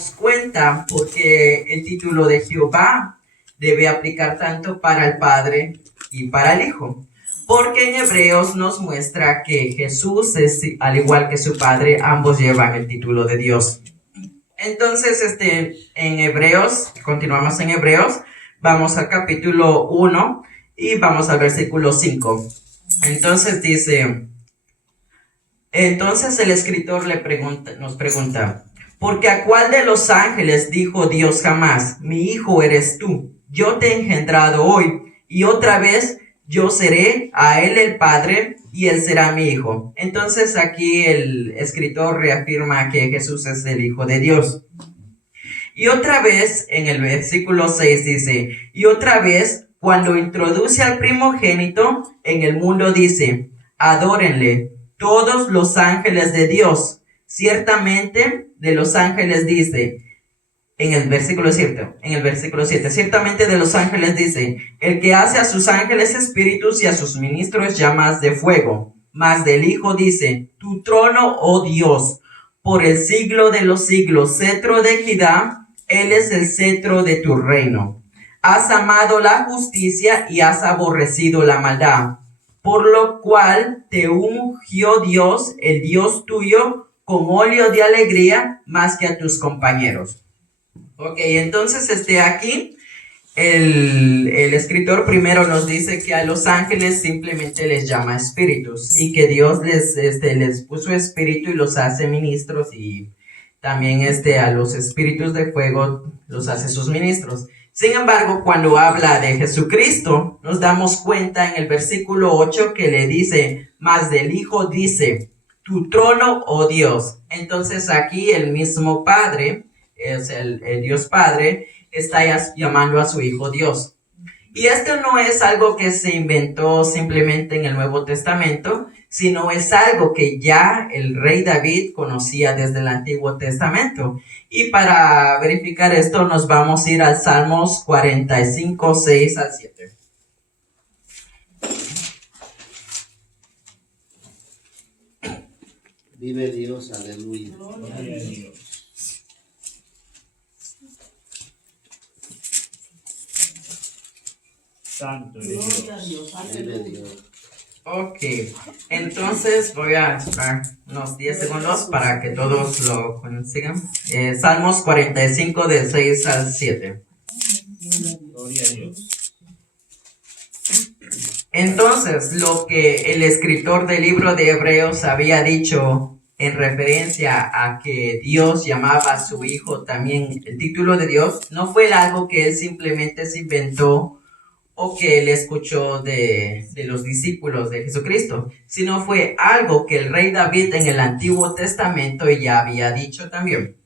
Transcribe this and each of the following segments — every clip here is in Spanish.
damos cuenta porque el título de Jehová debe aplicar tanto para el Padre y para el Hijo. Porque en Hebreos nos muestra que Jesús es, al igual que su Padre, ambos llevan el título de Dios. Entonces, en Hebreos, continuamos en Hebreos, vamos al capítulo 1 y vamos al versículo 5. Entonces dice, entonces el escritor nos pregunta, porque a cuál de los ángeles dijo Dios jamás, mi hijo eres tú, yo te he engendrado hoy, y otra vez yo seré a él el padre, y él será mi hijo. Entonces aquí el escritor reafirma que Jesús es el Hijo de Dios. Y otra vez en el versículo 6 dice, y otra vez cuando introduce al primogénito en el mundo dice, adórenle todos los ángeles de Dios. Ciertamente de los ángeles dice, en el versículo 7, ciertamente de los ángeles dice, el que hace a sus ángeles espíritus y a sus ministros llamas de fuego. Mas del Hijo dice, tu trono, oh Dios, por el siglo de los siglos, cetro de equidad, él es el cetro de tu reino. Has amado la justicia y has aborrecido la maldad, por lo cual te ungió Dios, el Dios tuyo, con óleo de alegría más que a tus compañeros. Ok, entonces aquí el escritor primero nos dice que a los ángeles simplemente les llama espíritus y que Dios les puso espíritu y los hace ministros, y también a los espíritus de fuego los hace sus ministros. Sin embargo, cuando habla de Jesucristo, nos damos cuenta en el versículo 8 que le dice, mas del Hijo dice, tu trono, oh Dios. Entonces aquí el mismo Padre, es el Dios Padre, está llamando a su Hijo Dios. Y esto no es algo que se inventó simplemente en el Nuevo Testamento, sino es algo que ya el rey David conocía desde el Antiguo Testamento. Y para verificar esto nos vamos a ir al Salmos 45, 6 al 7. Vive Dios, aleluya. Gloria a Dios. Santo es Dios. Vive Dios. Ok, entonces voy a esperar unos 10 segundos para que todos lo consigan. Salmos 45 de 6 al 7. Gloria a Dios. Entonces, lo que el escritor del libro de Hebreos había dicho en referencia a que Dios llamaba a su Hijo también el título de Dios, no fue algo que él simplemente se inventó o que él escuchó de los discípulos de Jesucristo, sino fue algo que el rey David en el Antiguo Testamento ya había dicho también.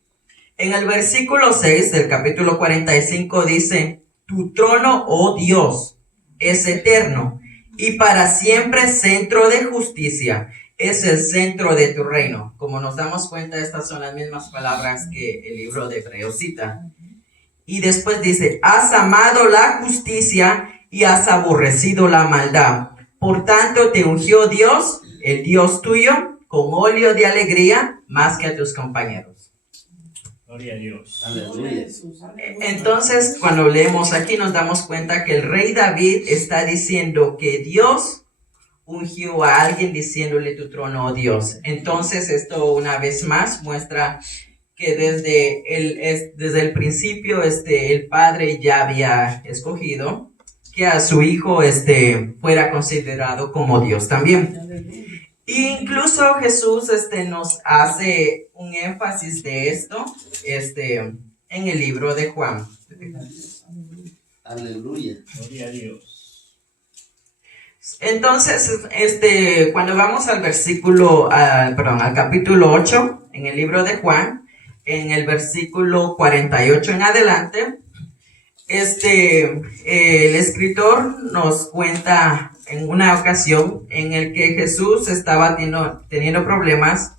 En el versículo 6 del capítulo 45 dice, tu trono, oh Dios, es eterno y para siempre centro de justicia, es el centro de tu reino. Como nos damos cuenta, estas son las mismas palabras que el libro de Hebreos cita. Y después dice, has amado la justicia y has aborrecido la maldad. Por tanto te ungió Dios, el Dios tuyo, con óleo de alegría más que a tus compañeros. Gloria a Dios. Aleluya. Entonces, cuando leemos aquí nos damos cuenta que el rey David está diciendo que Dios ungió a alguien diciéndole tu trono, oh Dios. Entonces, esto una vez más muestra que desde el principio el Padre ya había escogido que a su Hijo fuera considerado como Dios también. Incluso Jesús nos hace un énfasis de esto en el libro de Juan. Aleluya. Gloria a Dios. Entonces, cuando vamos al al capítulo 8 en el libro de Juan, en el versículo 48 en adelante, el escritor nos cuenta en una ocasión en el que Jesús estaba teniendo problemas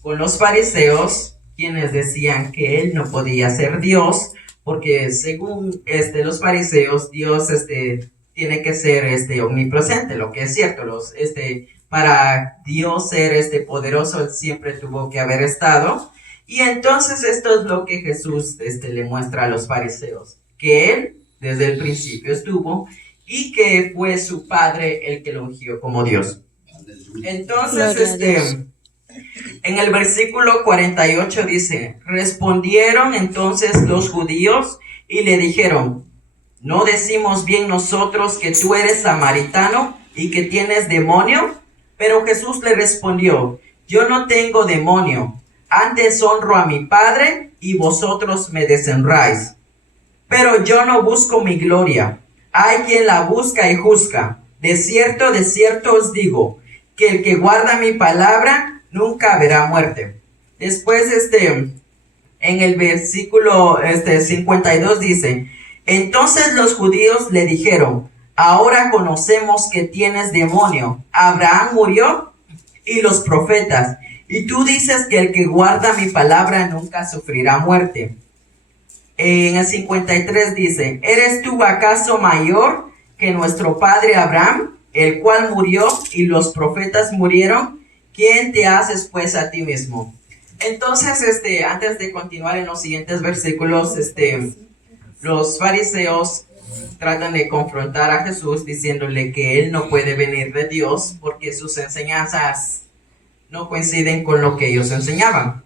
con los fariseos, quienes decían que él no podía ser Dios, porque según los fariseos, Dios tiene que ser omnipresente, lo que es cierto. Para Dios ser poderoso, él siempre tuvo que haber estado. Y entonces esto es lo que Jesús le muestra a los fariseos, que él desde el principio estuvo y que fue su padre el que lo ungió como Dios. Aleluya. Entonces, Gloria a Dios. en el versículo 48 dice, respondieron entonces los judíos y le dijeron, ¿no decimos bien nosotros que tú eres samaritano y que tienes demonio? Pero Jesús le respondió, yo no tengo demonio, antes honro a mi Padre y vosotros me deshonráis. Pero yo no busco mi gloria, hay quien la busca y juzga. De cierto os digo, que el que guarda mi palabra nunca verá muerte. Después, en el versículo 52 dice, entonces los judíos le dijeron, ahora conocemos que tienes demonio. Abraham murió y los profetas, y tú dices que el que guarda mi palabra nunca sufrirá muerte. En el 53 dice, ¿eres tú acaso mayor que nuestro padre Abraham, el cual murió y los profetas murieron? ¿Quién te haces pues a ti mismo? Entonces, antes de continuar en los siguientes versículos, los fariseos tratan de confrontar a Jesús diciéndole que él no puede venir de Dios porque sus enseñanzas no coinciden con lo que ellos enseñaban.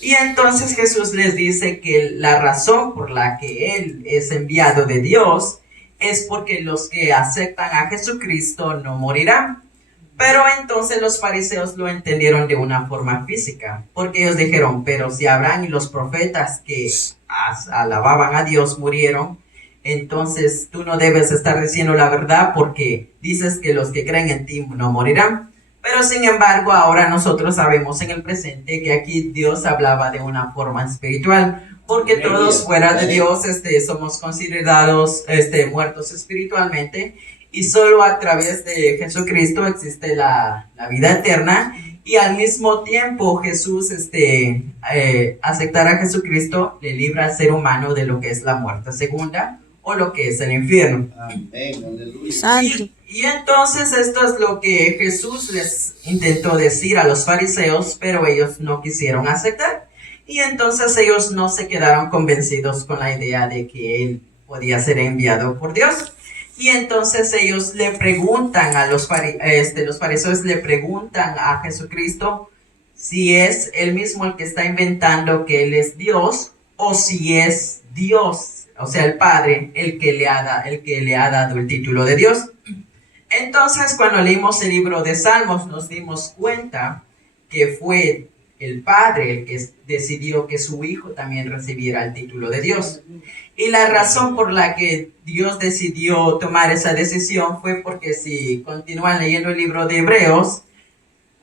Y entonces Jesús les dice que la razón por la que él es enviado de Dios es porque los que aceptan a Jesucristo no morirán. Pero entonces los fariseos lo entendieron de una forma física, porque ellos dijeron, pero si Abraham y los profetas que alababan a Dios murieron, entonces tú no debes estar diciendo la verdad porque dices que los que creen en ti no morirán. Pero sin embargo, ahora nosotros sabemos en el presente que aquí Dios hablaba de una forma espiritual, porque todos fuera de Dios somos considerados muertos espiritualmente, y solo a través de Jesucristo existe la vida eterna. Y al mismo tiempo Jesús, aceptar a Jesucristo le libra al ser humano de lo que es la muerte segunda o lo que es el infierno. Amén, aleluya. Santo. Y entonces esto es lo que Jesús les intentó decir a los fariseos, pero ellos no quisieron aceptar. Y entonces ellos no se quedaron convencidos con la idea de que él podía ser enviado por Dios. Y entonces ellos le preguntan a los fariseos le preguntan a Jesucristo si es él mismo el que está inventando que él es Dios o si es Dios, o sea, el Padre, el que le ha dado el título de Dios. Entonces, cuando leímos el libro de Salmos, nos dimos cuenta que fue el Padre el que decidió que su Hijo también recibiera el título de Dios. Y la razón por la que Dios decidió tomar esa decisión fue porque si continúan leyendo el libro de Hebreos,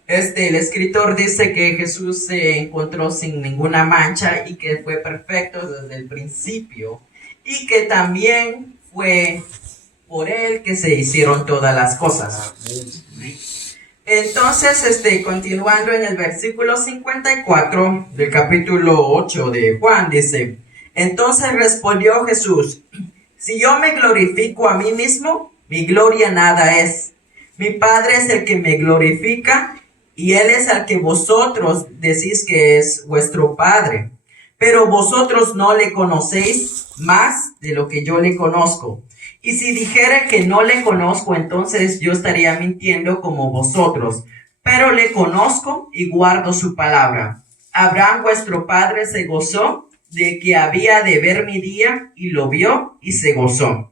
el escritor dice que Jesús se encontró sin ninguna mancha y que fue perfecto desde el principio y que también fue por él que se hicieron todas las cosas. Entonces, continuando en el versículo 54 del capítulo 8 de Juan, dice, entonces respondió Jesús, si yo me glorifico a mí mismo, mi gloria nada es. Mi Padre es el que me glorifica y Él es el que vosotros decís que es vuestro Padre. Pero vosotros no le conocéis más de lo que yo le conozco. Y si dijere que no le conozco, entonces yo estaría mintiendo como vosotros. Pero le conozco y guardo su palabra. Abraham vuestro padre se gozó de que había de ver mi día y lo vio y se gozó.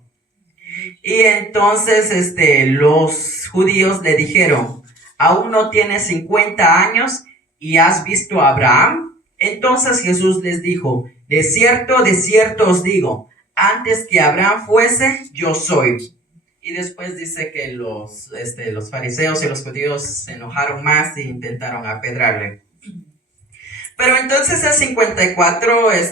Y entonces los judíos le dijeron, ¿aún no tienes 50 años y has visto a Abraham? Entonces Jesús les dijo, de cierto os digo, antes que Abraham fuese, yo soy. Y después dice que los fariseos y los judíos se enojaron más e intentaron apedrarle. Pero entonces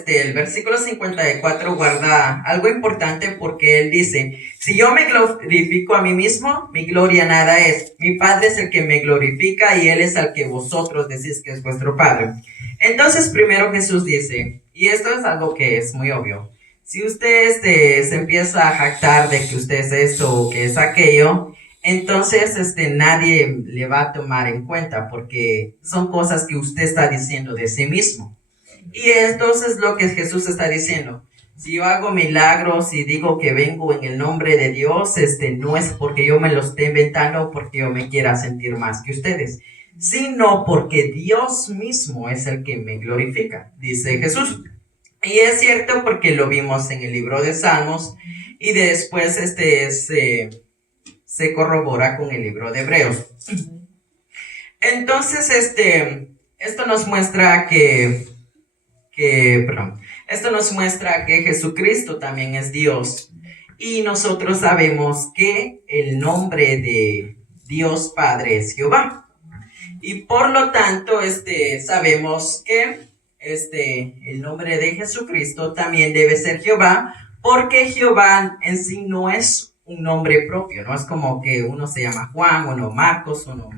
el versículo 54 guarda algo importante porque él dice, si yo me glorifico a mí mismo, mi gloria nada es. Mi Padre es el que me glorifica y Él es el que vosotros decís que es vuestro Padre. Entonces primero Jesús dice, y esto es algo que es muy obvio, si usted se empieza a jactar de que usted es esto o que es aquello, entonces nadie le va a tomar en cuenta porque son cosas que usted está diciendo de sí mismo. Y entonces lo que Jesús está diciendo, si yo hago milagros y digo que vengo en el nombre de Dios, no es porque yo me lo esté inventando, porque yo me quiera sentir más que ustedes, sino porque Dios mismo es el que me glorifica, dice Jesús. Y es cierto porque lo vimos en el libro de Salmos y después se corrobora con el libro de Hebreos. Entonces, esto nos muestra esto nos muestra que Jesucristo también es Dios. Y nosotros sabemos que el nombre de Dios Padre es Jehová. Y por lo tanto, sabemos que el nombre de Jesucristo también debe ser Jehová, porque Jehová en sí no es un nombre propio, no es como que uno se llama Juan, uno Marcos, uno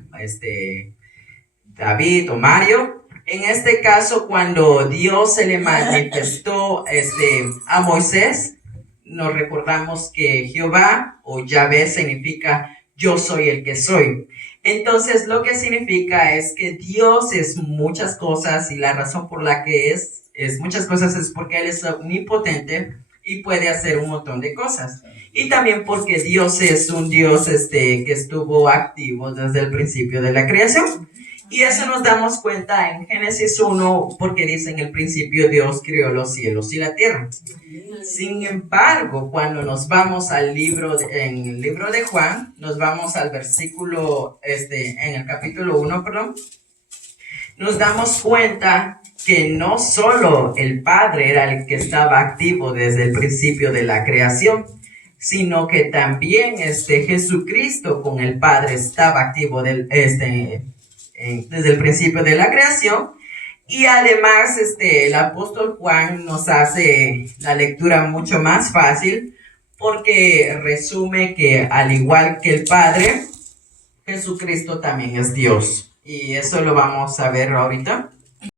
David o Mario. En este caso, cuando Dios se le manifestó a Moisés, nos recordamos que Jehová o Yahvé significa yo soy el que soy. Entonces, lo que significa es que Dios es muchas cosas y la razón por la que es muchas cosas es porque Él es omnipotente y puede hacer un montón de cosas. Y también porque Dios es un Dios que estuvo activo desde el principio de la creación. Y eso nos damos cuenta en Génesis 1, porque dice en el principio Dios creó los cielos y la tierra. Sin embargo, cuando nos vamos en el libro de Juan, nos vamos al versículo, en el capítulo 1, perdón, nos damos cuenta que no solo el Padre era el que estaba activo desde el principio de la creación, sino que también Jesucristo con el Padre estaba activo desde el principio de la creación. Y además el apóstol Juan nos hace la lectura mucho más fácil porque resume que al igual que el Padre, Jesucristo también es Dios. Y eso lo vamos a ver ahorita.